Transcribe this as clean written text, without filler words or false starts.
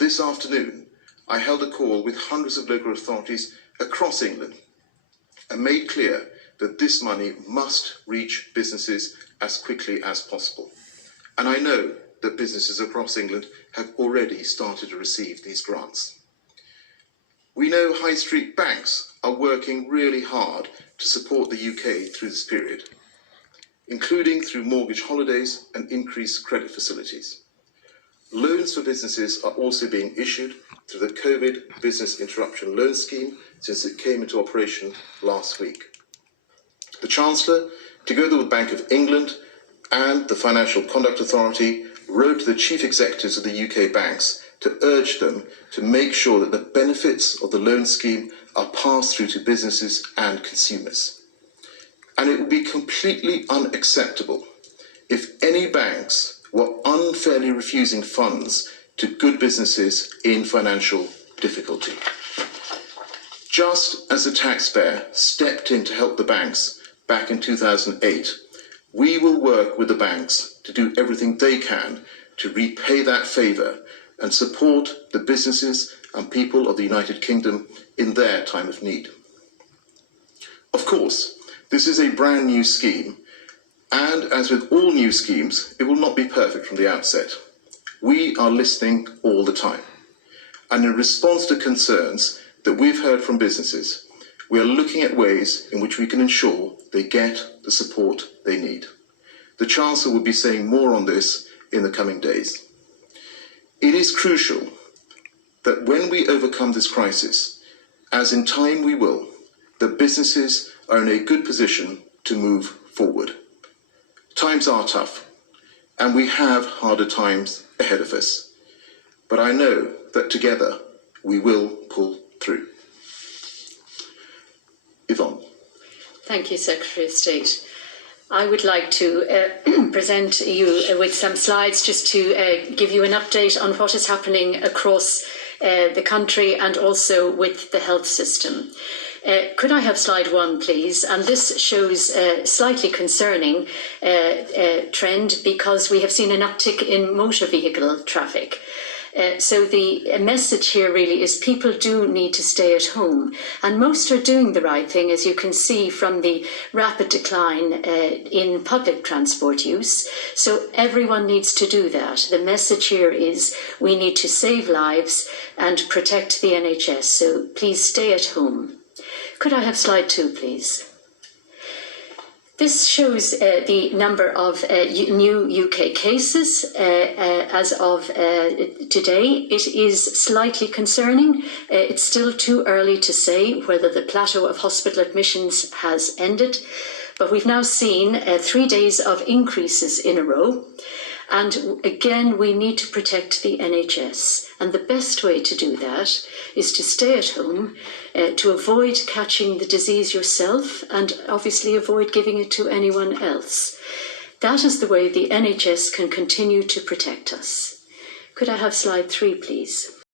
this afternoon, I held a call with hundreds of local authorities across England and made clear that this money must reach businesses as quickly as possible. And I know that businesses across England have already started to receive these grants. We know high street banks are working really hard to support the UK through this period, including through mortgage holidays and increased credit facilities. Loans for businesses are also being issued through the COVID Business Interruption Loan Scheme since it came into operation last week. The Chancellor, together with Bank of England and the Financial Conduct Authority, wrote to the chief executives of the UK banks to urge them to make sure that the benefits of the loan scheme are passed through to businesses and consumers. And it would be completely unacceptable if any banks were unfairly refusing funds to good businesses in financial difficulty. Just as the taxpayer stepped in to help the banks back in 2008, we will work with the banks to do everything they can to repay that favour and support the businesses and people of the United Kingdom in their time of need. Of course, this is a brand new scheme, and as with all new schemes, it will not be perfect from the outset. We are listening all the time. And in response to concerns that we've heard from businesses, we are looking at ways in which we can ensure they get the support they need. The Chancellor will be saying more on this in the coming days. It is crucial that when we overcome this crisis, as in time we will, that businesses are in a good position to move forward. Times are tough, and we have harder times ahead of us. But I know that together we will pull through. Yvonne. Thank you, Secretary of State. I would like to present you with some slides just to give you an update on what is happening across the country and also with the health system. Could I have slide 1, please? And this shows a slightly concerning trend because we have seen an uptick in motor vehicle traffic. So the message here really is people do need to stay at home, and most are doing the right thing, as you can see from the rapid decline in public transport use. So everyone needs to do that. The message here is we need to save lives and protect the NHS, so please stay at home. Could I have slide 2, please? This shows the number of new UK cases as of today. It is slightly concerning. It's still too early to say whether the plateau of hospital admissions has ended, but we've now seen 3 days of increases in a row. And again, we need to protect the NHS. And the best way to do that is to stay at home, to avoid catching the disease yourself, and obviously avoid giving it to anyone else. That is the way the NHS can continue to protect us. Could I have slide 3, please?